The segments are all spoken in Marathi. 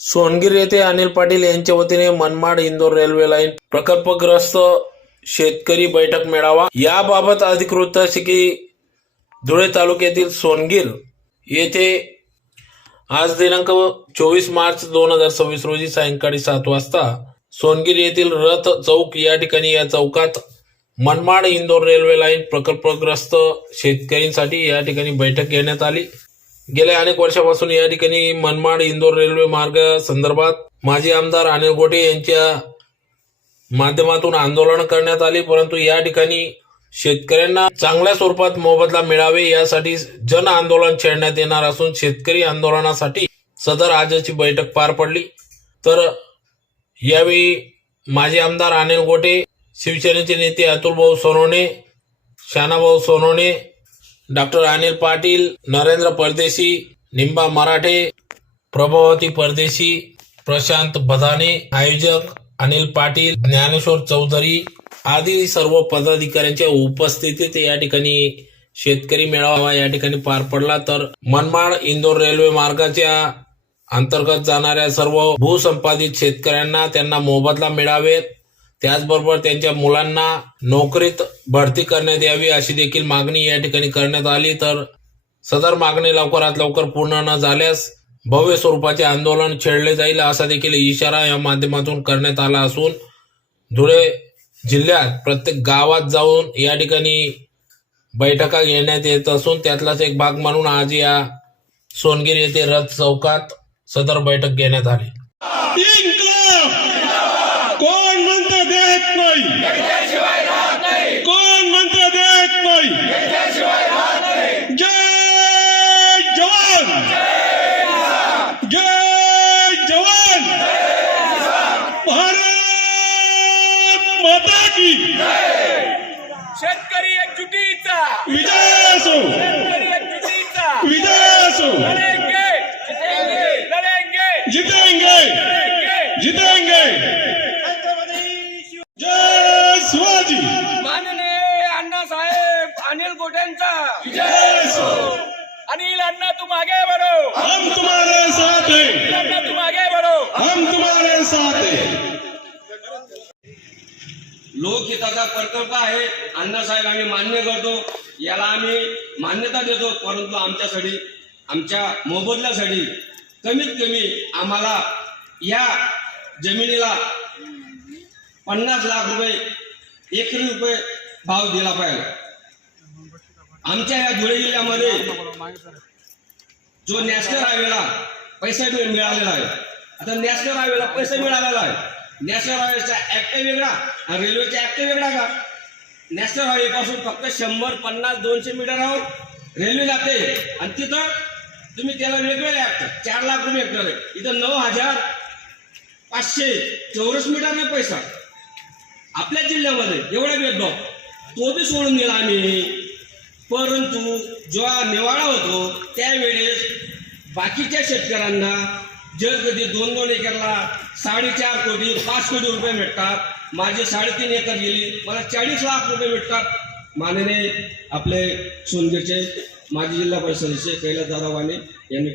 सोनगीर येथे अनिल पाटील यांच्या वतीने मनमाड इंदोर रेल्वे लाईन प्रकल्पग्रस्त शेतकरी बैठक मेळावा याबाबत अधिकृत असे की धुळे तालुक्यातील सोनगीर येथे आज दिनांक 24 मार्च 2026 रोजी सायंकाळी 7 वाजता सोनगीर येथील रथ चौक या ठिकाणी या चौकात मनमाड इंदोर रेल्वे लाईन प्रकल्पग्रस्त शेतकऱ्यांसाठी या ठिकाणी बैठक घेण्यात आली। गेल्या अनेक वर्षापासून या ठिकाणी मनमाड इंदोर रेल्वे मार्ग संदर्भात माजी आमदार अनिल गोटे यांच्या माध्यमातून आंदोलन करण्यात आले, परंतु या ठिकाणी शेतकऱ्यांना चांगल्या स्वरूपात मोबदला मिळावे यासाठी जन आंदोलन छेडण्यात येणार असून शेतकरी आंदोलनासाठी सदर आजची बैठक पार पडली। तर यावेळी माजी आमदार अनिल गोटे, शिवसेनेचे नेते अतुलभाऊ सोनवणे, शानाभाऊ सोनवणे, डॉक्टर अनिल पाटील, नरेंद्र परदेशी, निंबा मराठे, प्रभावती परदेशी, प्रशांत बधाने, आयोजक अनिल पाटील, ज्ञानेश्वर चौधरी आदी सर्व पदाधिकाऱ्यांच्या उपस्थितीत या ठिकाणी शेतकरी मेळावा या ठिकाणी पार पडला। तर मनमाड इंदोर रेल्वे मार्गाच्या अंतर्गत जाणाऱ्या सर्व भूसंपादित शेतकऱ्यांना त्यांना मोबदला मिळावेत, त्याचबरोबर त्यांच्या मुलांना नोकरीत भरती करण्यात यावी अशी देखील मागणी या ठिकाणी करण्यात आली। तर सदर मागणी लवकरात लवकर पूर्ण न झाल्यास भव्य स्वरूपाचे आंदोलन छेडले जाईल असा देखील इशारा या माध्यमातून करण्यात आला असून धुळे जिल्ह्यात प्रत्येक गावात जाऊन या ठिकाणी बैठका घेण्यात येत असून त्यातलाच एक भाग म्हणून आज या सोनगीर येथे रथ चौकात सदर बैठक घेण्यात आली। कोण म्हणतं देत नाही, कोण म्हणतं देत नाही, जय जवान, जय जवान, भारत माता की शेतकरी एकजुटीचा विजय असो, शेतकरी एकजुटीचा विजय असो, लढेंगे लढेंगे जितेंगे जितेंगे, जय शिवाजी, माननीय अण्णासाहेब अनिल गोटेंचा जय असो, अनिल अण्णा तुम आगे बढ़ो, हम तुम्हारे साथ हैं, अण्णा तुम आगे बढ़ो। हम तुम्हारे साथ हैं। लोकहिताचा प्रकल्प आहे, अण्णासाहेब आम्ही मान्य करतो, याला आम्ही मान्यता देतो, परंतु आमच्यासाठी आमच्या मोबदल्यासाठी कमीत कमी आम्हाला या जमिनीला 50 लाख रुपये एकरी रुपये भाव दिला पाहिजे। आमच्या या धुळे जिल्ह्यामध्ये जो नॅशनल हायवेला पैसा मिळालेला आहे, आता नॅशनल हायवेला पैसा मिळालेला आहे, नॅशनल हायवेचा ऍक्ट वेगळा आणि रेल्वेचा ऍक्ट वेगळा का? नॅशनल हायवे पासून फक्त 100, 50, 200 मीटरावर रेल्वे जाते आणि तिथं तुम्ही त्याला वेगवेगळे ऍक्ट 4 लाख रुपये हेक्टर आहे, इथं 9,500 चौरस मीटरने पैसा आपल्या जिल्ह्यामध्ये एवढा भेदभाव तो बी सोडून दिला आम्ही। परंतु जेव्हा निवाडा होतो त्यावेळेस बाकीच्या शेतकऱ्यांना जर कधी 2-2 एकरला 4.5 कोटी 5 कोटी रुपये भेटतात, माझे 3.5 एकर गेली, मला 40 लाख रुपये भेटतात। माननीय आपले सोनगीरचे माजी जिल्हा परिषद सदस्य कैलासदादा वाणे यांनी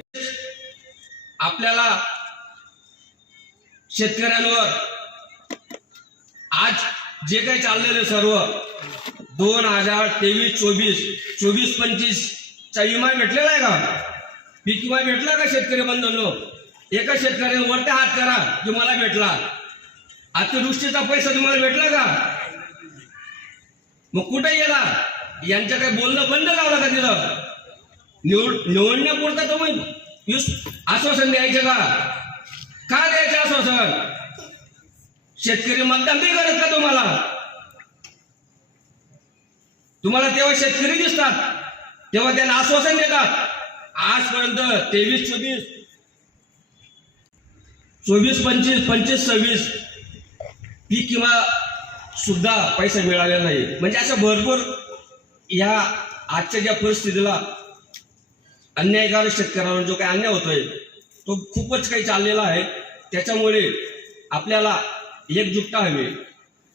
आपल्याला शेतकऱ्यांवर आज जे काही चाललेले सर्व 2023, 24, 25 चा विमा भेटलेला आहे का? पीक विमा भेटला का शेतकरी बंधूंनो? एका शेतकऱ्याने वरती हात करा की मला भेटला। अतिवृष्टीचा पैसा तुम्हाला भेटला का? मग कुठे गेला? यांच्या काही बोलणं बंद लावलं का? तिथं निवडण्यापुरता तुम्ही आश्वासन द्यायचे का? का द्यायचे आश्वासन? शेतकरी मतदान नाही करत का तुम्हाला? तुम्हाला तेव्हा शेतकरी दिसतात, तेव्हा त्यांना आश्वासन देतात। आजपर्यंत 23, 24, 25, 26 पीक विमा सुद्धा पैसा मिळालेला नाही। म्हणजे असं भरपूर या आजच्या ज्या परिस्थितीला अन्यायकारक शेतकऱ्यांवर जो काही अन्याय होतोय तो खूपच काही चाललेला आहे। त्याच्यामुळे आपल्याला एकजुटता हवी।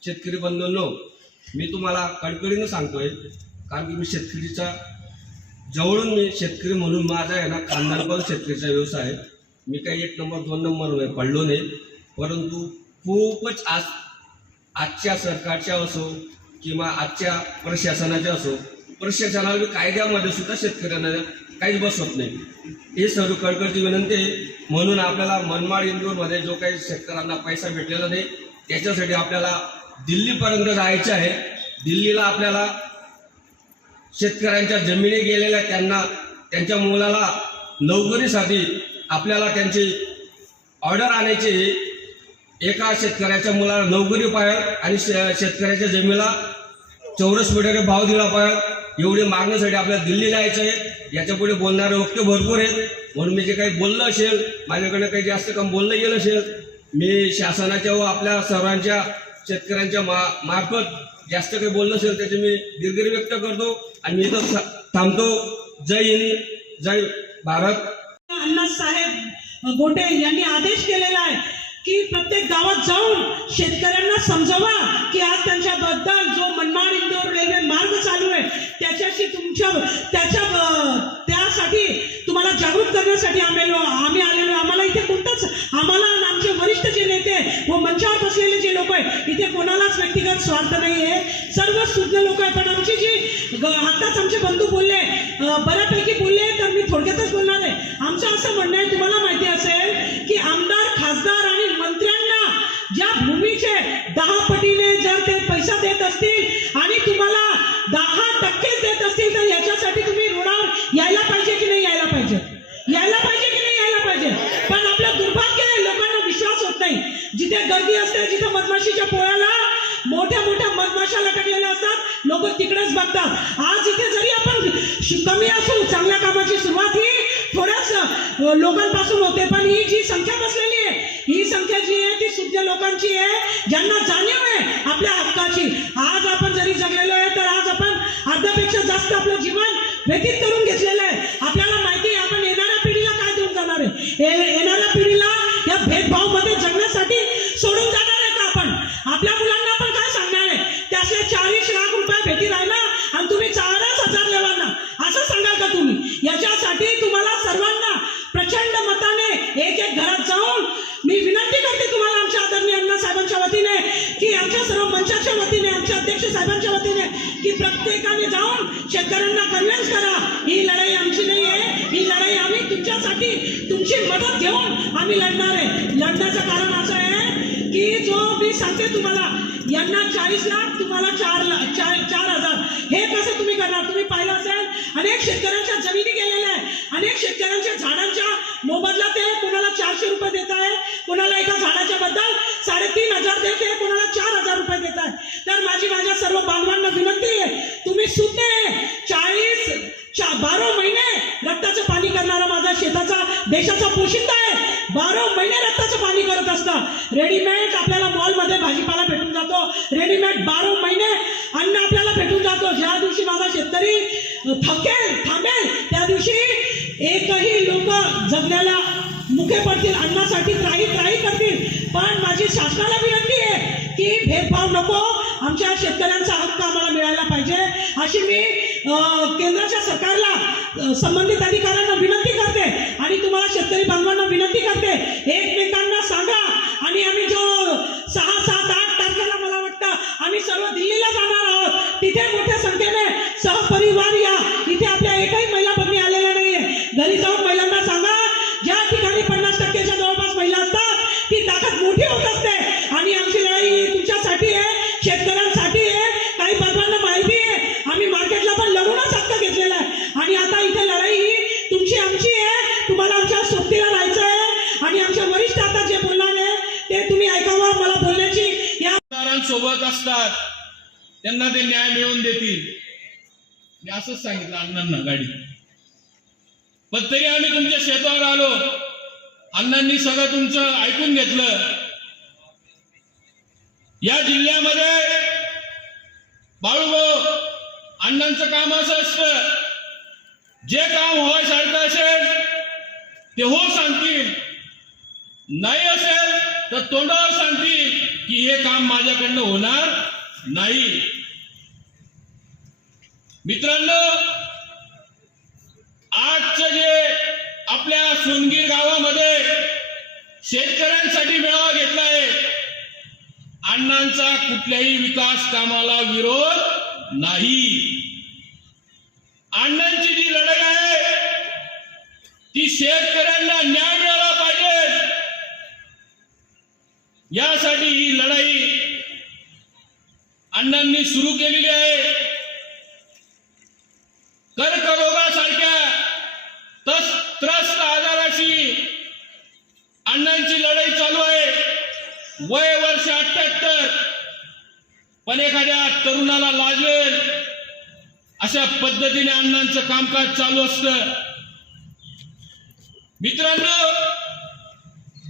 शेतकरी बंधूंनो, मी तुम्हाला कणकणीनं सांगतोय, कारण की मी शेतकरीचा जवळून मी शेतकरी म्हणून माझा आहे ना खानदानपासून शेतकरीचा व्यवसाय आहे। मी काही 1 नंबर 2 नंबर पडलो नाही, परंतु खूपच आजच्या सरकारच्या असो किंवा आजच्या प्रशासनाच्या असो, प्रशासनाला कायद्यामध्ये सुद्धा शेतकऱ्यांना काहीच बसवत नाही. हे सर्व कळकळती विनंती आहे. म्हणून आपल्याला मनमाड इंदूरमध्ये जो काही शेतकऱ्यांना पैसा भेटलेला नाही, त्याच्यासाठी आपल्याला दिल्लीपर्यंत जायचं आहे. दिल्लीला आपल्याला शेतकऱ्यांच्या जमिनी गेलेल्या त्यांना त्यांच्या मुलाला नोकरीसाठी आपल्याला त्यांची ऑर्डर आणायची. एका शेतकऱ्याच्या मुलाला नोकरी पाहिजे आणि शेतकऱ्याच्या जमिनीला चौरस मीटरने भाव दिला पाहिजे, एवढी मागण्यासाठी आपल्याला दिल्ली जायचं आहे. याच्या पुढे बोलणारे वक्ते भरपूर आहेत, म्हणून मी जे काही बोललं असेल, माझ्याकडे काही जास्त कम बोललं गेलं असेल, मी शासनाच्या व आपल्या सर्वांच्या शेतकऱ्यांच्या मार्फत जास्त काही बोललं असेल त्याचे मी दिलगिरी व्यक्त करतो आणि मी इथं थांबतो. जय हिंद, जय भारत. अण्णासाहेब गोटे यांनी आदेश केलेला आहे की प्रत्येक गावात जाऊन शेतकऱ्यांना समजावा की आज त्यांच्याबद्दल जो मनमाड इंदोर रेल्वे मार्ग चालू आहे त्याच्याशी त्यासाठी तुम्हाला जागृत करण्यासाठी आम्ही आलेलो. आम्हाला इथे कोणताच आम्हाला आमचे वरिष्ठ जे नेते व मंचावर बसलेले जे लोक आहेत इथे कोणालाच व्यक्तिगत स्वार्थ नाही आहे. सर्व सुज्ञ लोक आहे. पण आमची जी आताच आमचे बंधू बोलले, बऱ्यापैकी बोलले, तर मी थोडक्यातच बोलणार आहे. आमचं असं म्हणणं आहे, तुम्हाला माहिती असेल की आमदार, खासदार आणि मंत्र्यांना ज्या भूमीचे 10 पटीने जर ते पैसा देत असतील आणि तुम्हाला 10% देत असतील तर याच्यासाठी तुम्ही ऋणावर यायला पाहिजे की नाही यायला पाहिजे? यायला पाहिजे की नाही यायला पाहिजे? पण आपलं दुर्भाग्य आहे, लोकांना विश्वास होत नाही. जिथे गर्दी असते, जिथे मधमाशीच्या पोळ्याला मोठ्या मोठ्या मधमाशा लटकलेल्या असतात, लोक तिकडेच बघतात. आज इथे जरी आपण कमी असू, चांगल्या कामाची सुरुवात ही थोड्याच लोकांपासून होते, पण ही जी संख्या बसलेली आहे, ही संख्या जी आहे ती शुद्ध लोकांची आहे, ज्यांना जाणीव आहे आपल्या हक्काची. आज आपण जरी जगलेलो आहे तर आज आपण अर्ध्यापेक्षा जास्त आपलं जीवन व्यतीत करून घेतलेलं आहे. आपल्याला माहिती आहे आपण येणाऱ्या पिढीला काय देऊन जाणार आहे. येणाऱ्या पिढीला या भेदभावमध्ये जगण्यासाठी सोडून जाणार आहे का आपण? आपल्या मुलांना आपण काय सांगणार आहे? त्यासले 40 लाख रुपये भेटी राहिला आणि तुम्ही 4,000 लेवाना असं सांगाल का तुम्ही? याच्यासाठी तुम्हाला सर्वांना प्रचंड मताने एक घरात जाऊन मी विनंती करते तुम्हाला आमच्या आदरणीय अण्णासाहेबांच्या वतीने की आमच्या सर्व मंचाच्या वतीने, आमच्या अध्यक्ष साहेबांच्या वतीने की प्रत्येकाने जाऊन शेतकऱ्यांना कन्व्हिन्स करा. ही लढाई आमची नाही आहे, ही लढाई आम्ही तुमच्यासाठी तुमची मदत घेऊन आम्ही लढणार आहे. लढण्याचं कारण असं आहे की जो मी सांगते तुम्हाला, यांना 40 लाख, तुम्हाला 4,000, हे कसं तुम्ही करणार? तुम्ही पाहिलं असेल अनेक शेतकऱ्यांच्या जमिनी गेलेल्या आहे, अनेक शेतकऱ्यांच्या झाडांच्या मोबदला ते कोणाला 400 रुपये देत आहे, कोणाला एका झाडाच्या बद्दल 3,500 देत आहे, कोणाला 4,000 रुपये देत आहे. तर माझ्या सर्व बांधवांना विनंती आहे, तुम्ही सुद्धा 12 महिने रक्ताचं पाणी करणारा माझा शेताचा देशाचा पोशिंदा आहे. 12 महिने रक्ताचं पाणी करत असतं. रेडीमेड आपल्याला मॉलमध्ये भाजीपाला भेटून जातो, रेडीमेड 12 महिने अन्न आपल्याला भेटून जातो. ज्या दिवशी माझा शेतकरी थांबेल त्या दिवशी एकही लोक जगण्याला मुखे पडतील, अन्नासाठी त्राही करतील. पण माझी शासनाला विनंती आहे की भेदभाव नको, आमच्या शेतकऱ्यांचा हक्क आम्हाला मिळायला पाहिजे अशी मी केंद्राच्या सरकारला, संबंधित अधिकाऱ्यांना विनंती करते आणि तुम्हाला शेतकरी बांधवांना विनंती करते, एकमेकांना सांगा. आणि आम्ही जो 6, 7, 8 तारखेला मला वाटतं आम्ही सर्व दिल्लीला जाणार आहोत. तिथे मोठ्या संख्येने सहपरिवार या. इथे आपल्या एकही महिला भगिनी आलेल्या नाहीये. घरी जाऊन महिलांना सांगा, ज्या ठिकाणी 50%च्या जवळपास महिला असतात ती ताकद मोठी होत असते. आणि आमची लढाई तुमच्यासाठी आहे, शेतकऱ्यांसाठी आहे. काही बांधवांना माहिती आहे आम्ही मार्केटला पण लढूनच हक्क घेतलेला आहे आणि आता इथे लढाई ही तुमची आमची आहे. तुम्हाला आमच्या सोबतीला राहायचं आहे आणि आमच्या वरिष्ठ आता जे बोलणार आहे ते तुम्ही ऐकावं. मला बोलण्याची या सोबत असतात, त्यांना ते न्याय मिळवून देतील. मी असंच सांगितलं अण्णांना गाडी. पण तरी आम्ही तुमच्या शेतावर आलो, अण्णांनी सगळं तुमचं ऐकून घेतलं. या जिल्ह्यामध्ये बाळूभाऊ अण्णांचं काम असं असतं, जे काम व्हायसारखं असेल ते हो सांगतील, नाही असेल तर तोंडावर सांगतील की हे काम माझ्याकडनं होणार नाही. मित्रांनो, आजचं जे आपल्या सोनगीर गावामध्ये शेतकऱ्यांसाठी मेळावा घेतलाय. अण्णांचा कुठल्याही विकास कामाला विरोध नाही. अण्णांची जी लढाई आहे ती शेतकऱ्यांना न्याय मिळाला पाहिजे यासाठी ही लढाई अण्णांनी सुरू केलेली आहे. कर्करोगासारख्या त्रस्त आजाराशी अण्णांची लढाई चालू आहे. वय वर्ष 78, पण एखाद्या तरुणाला लाजवेल अशा पद्धतीने अण्णांचं कामकाज चालू असतं. मित्रांनो,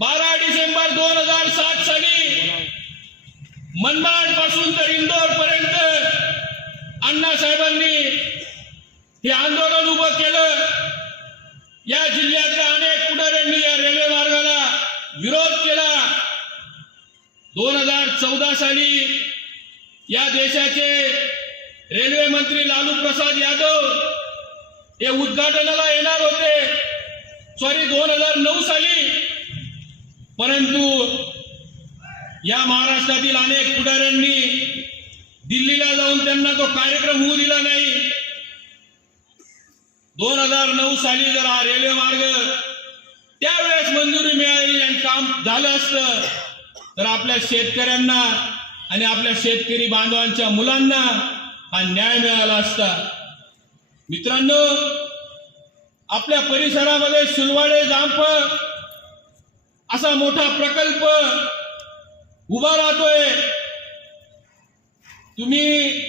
12 डिसेंबर 2007 साली मनमाड पासून तर इंदोर पर्यंत अण्णासाहेबांनी हे आंदोलन उभं केलं. या जिल्ह्यातल्या अनेक पुढाऱ्यांनी या रेल्वे मार्गाला विरोध केला. 2014 साली या देशाचे रेल्वे मंत्री लालू प्रसाद यादव हे उद्घाटनाला येणार होते. 2009 साली, परंतु या महाराष्ट्रातील अनेक पुढाऱ्यांनी दिल्लीला जाऊन त्यांना तो कार्यक्रम होऊ दिला नाही. 2009 साली जर हा रेल्वे मार्ग त्यावेळेस मंजुरी मिळाली आणि काम झालं असतं तर आपल्या शेतकऱ्यांना आणि आपल्या शेतकरी बांधवांच्या मुलांना हा न्याय मिळाला असता. मित्रांनो, आपल्या परिसरामध्ये सुलवाडे जांप असा मोठा प्रकल्प उभा राहतोय. तुम्ही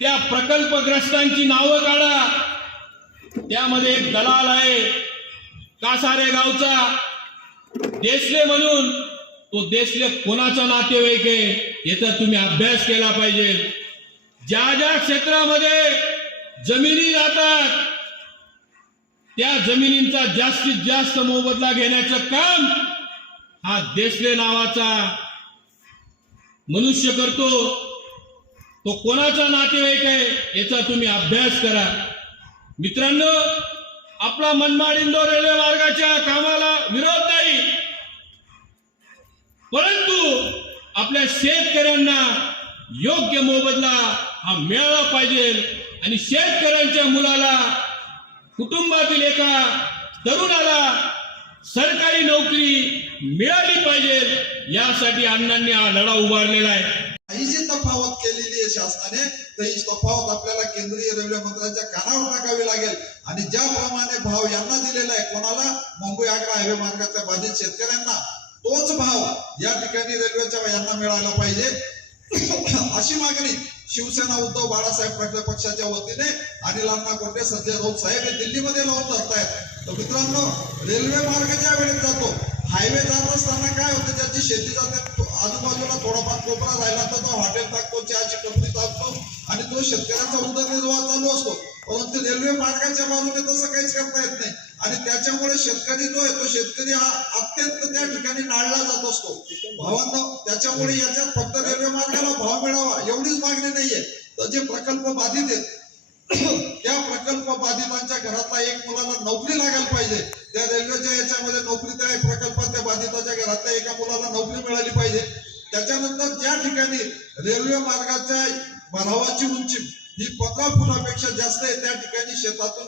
त्या प्रकल्पग्रस्तांची नावं काढा. त्यामध्ये एक दलाल आहे कासारे गावचा, देसले म्हणून. तो देसले कोणाचा नातेवाईक आहे याचा तुम्ही अभ्यास केला पाहिजे. ज्या ज्या क्षेत्रामध्ये जमिनी जातात त्या जमिनींचा जास्तीत जास्त मोबदला घेण्याचं काम हा देसले नावाचा मनुष्य करतो. तो कोणाचा नातेवाईक आहे याचा तुम्ही अभ्यास करा. मित्रांनो, आपला मनमाड इंदोर रेल्वे मार्गाच्या कामाला विरोध नाही, परंतु आपल्या शेतकऱ्यांना योग्य मोबदला हा मिळाला पाहिजे आणि शेतकऱ्यांच्या मुलाला, कुटुंबातील एका तरुणाला सरकारी नोकरी मिळाली पाहिजे यासाठी अण्णांनी हा लढा उभारलेला आहे. ही जी तफावत केलेली आहे शासनाने, तर ही तफावत आपल्याला केंद्रीय रेल्वे मंत्र्यांच्या कानावर टाकावी लागेल. आणि ज्याप्रमाणे भाव यांना दिलेला आहे, कोणाला, मुंबई आग्रा हायवे मार्गातल्या बाधित शेतकऱ्यांना, तोच भाव या ठिकाणी रेल्वेच्या यांना मिळाला पाहिजे अशी मागणी शिवसेना उद्धव बाळासाहेब ठाकरे पक्षाच्या वतीने अनिल अण्णा गोटे, संजय राऊत साहेब हे दिल्लीमध्ये लावून धरतायत. तर मित्रांनो, रेल्वे मार्ग ज्या वेळेस जातो, हायवे जात असताना काय होतं, ज्याची शेती जाते आजूबाजूला थोडाफार कोपरा राहिला तर तो हॉटेल टाकतो, चहाची कंपनी टाकतो आणि तो शेतकऱ्यांचा उदरनिर्वाह चालू असतो. परंतु रेल्वे मार्गाच्या बाजूने तसं काहीच करता येत नाही आणि त्याच्यामुळे शेतकरी जो आहे तो शेतकरी हा अत्यंत त्या ठिकाणी नाळला जात असतो. भावांनो, त्याच्यामुळे याच्यात फक्त रेल्वे मार्गाला भाव मिळावा एवढीच मागणी नाहीये. तर जे प्रकल्प बाधित आहेत त्या प्रकल्प बाधितांच्या घरातला एक मुलाला नोकरी लागायला पाहिजे. त्या रेल्वेच्या याच्यामध्ये नोकरी त्या प्रकल्पात त्या बाधिताच्या घरातल्या एका मुलाला नोकरी मिळाली पाहिजे. त्याच्यानंतर ज्या ठिकाणी रेल्वे मार्गाच्या भरावाची उंची ही 15 फुटापेक्षा जास्त आहे, त्या ठिकाणी शेतातून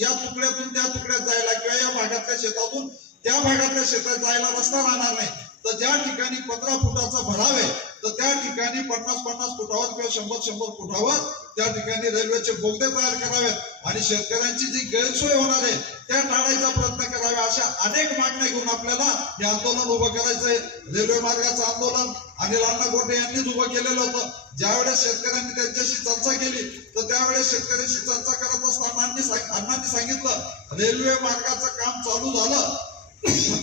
या तुकड्यातून त्या तुकड्यात जायला किंवा या भागातल्या शेतातून त्या भागातल्या शेतात जायला रस्ता राहणार नाही. तर ज्या ठिकाणी 15 फुटाचा भराव आहे तर त्या ठिकाणी 50-50 फुटावर किंवा 100-100 फुटावर त्या ठिकाणी रेल्वेचे बोगदे तयार करावेत आणि शेतकऱ्यांची जी गैरसोय होणार आहे त्या टाळायचा प्रयत्न करावा. अशा अनेक मागण्या घेऊन आपल्याला हे आंदोलन उभं करायचंय. रेल्वे मार्गाचं आंदोलन अनिल अण्णा गोटे यांनीच उभं केलेलं होतं. ज्यावेळेस शेतकऱ्यांनी त्यांच्याशी चर्चा केली तर त्यावेळेस शेतकऱ्यांशी चर्चा करत असताना अण्णांनी सांगितलं रेल्वे मार्गाचं काम चालू झालं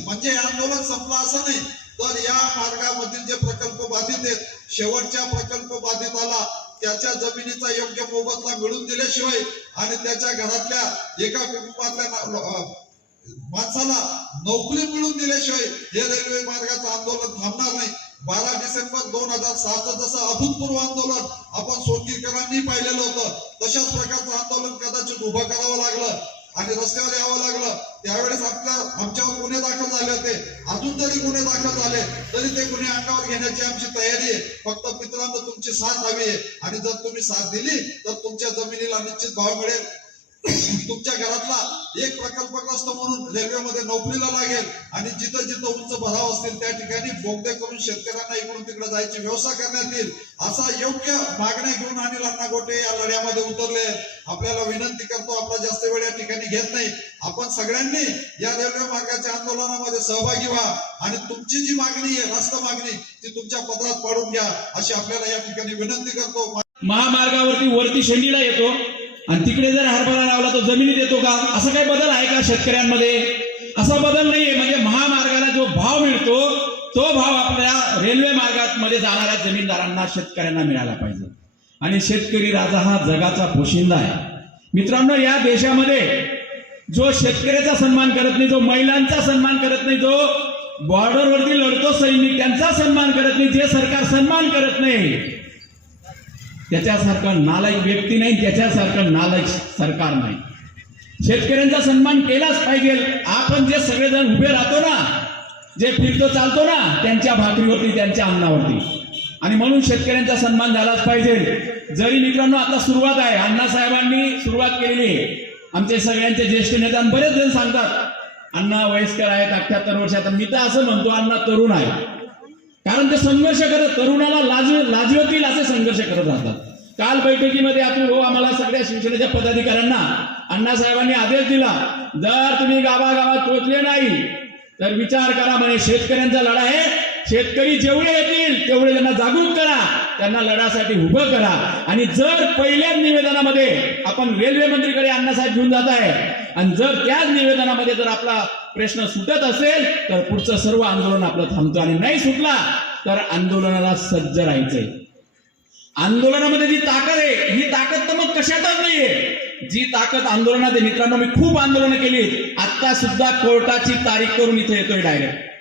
म्हणजे हे आंदोलन संपलं असं नाही. तर या मार्गामधील जे प्रकल्प बाधित आहेत, शेवटच्या प्रकल्प बाधिताला त्याच्या जमिनीचा योग्य मोबदला मिळून दिल्याशिवाय आणि त्याच्या घरातल्या एका कुटुंबातल्या माणसाला नोकरी मिळून दिल्याशिवाय हे रेल्वे मार्गाचं आंदोलन थांबणार नाही. 12 डिसेंबर 2006चं जसं अभूतपूर्व आंदोलन आपण सोनगीरकरांनी पाहिलेलं होतं, तशाच प्रकारचं आंदोलन कदाचित उभं करावं लागलं आणि रस्त्यावर यावं लागलं, त्यावेळेस आमच्यावर गुन्हे दाखल झाले होते. अजून तरी गुन्हे दाखल झाले तरी ते गुन्हे अंगावर घेण्याची आमची तयारी आहे. फक्त मित्रांनो तुमची साथ हवी आहे, आणि जर तुम्ही साथ दिली तर तुमच्या जमिनीला निश्चित भाव मिळेल. तुमच्या घरातला एक प्रकल्पग्रस्त म्हणून रेल्वेमध्ये नोकरीला लागेल, आणि जिथं जिथं उंच भराव असतील त्या ठिकाणी बोगदे करून शेतकऱ्यांना इकडून तिकडे जायची व्यवस्था करण्यात येईल. असा योग्य मागण्या घेऊन अनिल अण्णा गोटे या लढ्यामध्ये उतरले. आपल्याला विनंती करतो, आपला जास्त वेळ या ठिकाणी घेत नाही, आपण सगळ्यांनी या रेल्वे मार्गाच्या आंदोलनामध्ये सहभागी व्हा, आणि तुमची जी मागणी आहे रास्त मागणी ती तुमच्या पत्रात पाडून घ्या, अशी आपल्याला या ठिकाणी विनंती करतो. महामार्गावरती वरती शेंडीला येतो आणि तिकडे जर हरभरा लावला तो जमिनीत येतो का? असा काही बदल आहे का शेतकऱ्यांमध्ये? असा बदल नाहीये. म्हणजे महामार्गाला जो भाव मिळतो तो भाव आपल्या रेल्वे मार्गामध्ये जाणाऱ्या जमीनदारांना, शेतकऱ्यांना मिळाला पाहिजे. आणि शेतकरी राजा हा जगाचा पोशिंदा आहे. मित्रांनो, या देशामध्ये जो शेतकऱ्याचा सन्मान करत नाही, जो महिलांचा सन्मान करत नाही, जो बॉर्डरवरती लढतो सैनिक त्यांचा सन्मान करत नाही, जे सरकार सन्मान करत नाही, त्याच्यासारखा नालायक व्यक्ती नाही, त्याच्यासारखं नालायक सरकार नाही. शेतकऱ्यांचा सन्मान केलाच पाहिजे. आपण जे सगळेजण उभे राहतो ना, जे फिरतो चालतो ना, त्यांच्या भाकरीवरती, त्यांच्या अन्नावरती, आणि म्हणून शेतकऱ्यांचा सन्मान झालाच पाहिजे. जरी मित्रांनो आता सुरुवात आहे, अण्णासाहेबांनी सुरुवात केलेली आहे. आमचे सगळ्यांचे ज्येष्ठ नेता बरेच जण सांगतात अण्णा वयस्कर आहेत, 78 वर्षात. मी तर असं म्हणतो अण्णा तरुण आहे, कारण ते संघर्ष करत, तरुणाला लाजवतील असे संघर्ष करत राहतात. काल बैठकीमध्ये अतुल हो आम्हाला सगळ्या शिवसेनेच्या पदाधिकाऱ्यांना अण्णासाहेबांनी आदेश दिला, जर तुम्ही गावागावात पोहोचले नाही तर विचार करा म्हणे. शेतकऱ्यांचा लढा आहे, शेतकरी जेवढे येतील तेवढे त्यांना जागरूक करा, त्यांना लढ्यासाठी उभं करा. आणि जर पहिल्याच निवेदनामध्ये आपण रेल्वे मंत्रीकडे अण्णासाहेब घेऊन जात आहे, आणि जर त्याच निवेदनामध्ये जर आपला प्रश्न सुटत असेल तर पुढचं सर्व आंदोलन आपलं थांबतं, आणि नाही सुटला तर आंदोलनाला सज्ज राहायचंय. आंदोलनामध्ये जी ताकद आहे, ही ताकद तर मग कशातच नाहीये. जी ताकद आंदोलनात आहे मित्रांनो, मी खूप आंदोलनं केली. आता सुद्धा कोर्टाची तारीख करून इथे येतोय डायरेक्ट.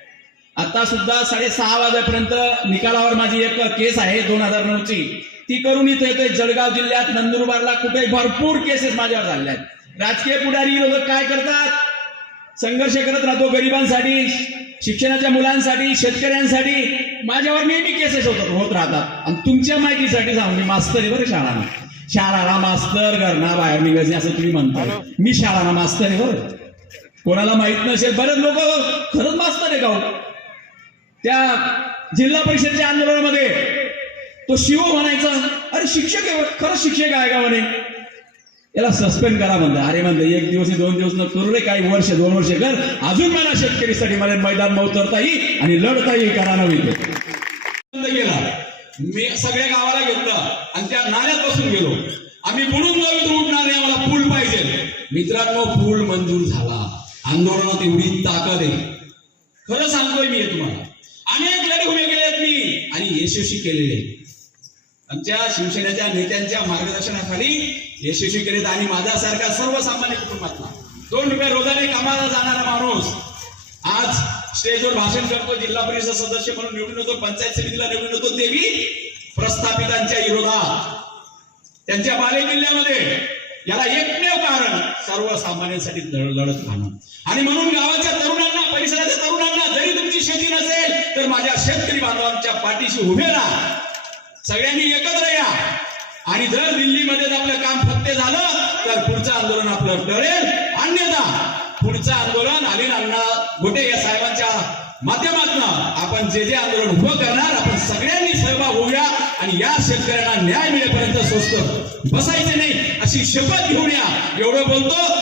आता सुद्धा 6:30 वाजेपर्यंत निकालावर माझी एक केस आहे 2009ची, ती करून इथे येतोय. जळगाव जिल्ह्यात, नंदुरबारला कुठे भरपूर केसेस माझ्यावर झालेल्या आहेत. राजकीय पुढारी विरोधक काय करतात? संघर्ष करत राहतो गरिबांसाठी, शिक्षणाच्या मुलांसाठी, शेतकऱ्यांसाठी. माझ्यावर नेहमी केसेस होत राहतात. आणि तुमच्या माहितीसाठी सांगू, मी मास्तर आहे बरं शाळाला मास्तर, घरना बाहेर निघायचे असं तुम्ही म्हणता. मी शाळाला मास्तर आहे बरं. कोणाला माहित नसेल, बरेच लोक खरंच मास्तर आहे का? त्या जिल्हा परिषदेच्या आंदोलनामध्ये तो शिव म्हणायचा, अरे शिक्षक आहे, खरंच शिक्षक आहे का म्हणे, याला सस्पेंड करा म्हणलं. अरे म्हणलं 1 दिवस 2 दिवस न करू रे, काही वर्ष 2 वर्ष कर, अजून मला शेतकरीसाठी मला मैदान उतरता येईल आणि लढता येईल. करा नव्हे बंद केला. मी सगळ्या गावाला घेतलं आणि त्या नाल्यात बसून गेलो. आम्ही बुडून जाऊ तर उठणार नाही, आम्हाला पूल पाहिजे. मित्रांनो, पूल मंजूर झाला. आंदोलनात एवढी ताकद आहे, खरं सांगतोय मी तुम्हाला. अनेक लढे उभे केले आहेत मी आणि यशस्वी केलेले. आमच्या शिवसेनेच्या नेत्यांच्या मार्गदर्शनाखाली यशस्वी केलेत. आणि माझ्यासारखा सर्वसामान्य कुटुंबातला 2 रुपये रोजाने कामाला जाणारा माणूस आज स्टेजवर भाषण करतो, जिल्हा परिषद सदस्य म्हणून निवडून होतो, पंचायत समितीला निवडून होतो, ते बी प्रस्थापितांच्या विरोधात, त्यांच्या बालेकिल्ल्यामध्ये. याला एकमेव कारण सर्वसामान्यांसाठी लढत राहणं. आणि म्हणून गावाच्या तरुणांना, परिसराच्या तरुणांना, जरी तुमची शेती नसेल तर माझ्या शेतकरी बांधवांच्या पाठीशी उभे राहा. सगळ्यांनी एकत्र या. आणि जर दिल्लीमध्ये आपलं काम फत्ते झालं तर पुढचं आंदोलन आपलं टळेल. अन्यथा पुढचं आंदोलन अनिल अण्णा गोटे या साहेबांच्या माध्यमातून आपण जे आंदोलन उभं करणार, आपण सगळ्यांनी सहभाग होऊया आणि या शेतकऱ्यांना न्याय मिळेपर्यंत स्वस्त बसायचे नाही अशी शपथ घेऊन या. एवढं बोलतो.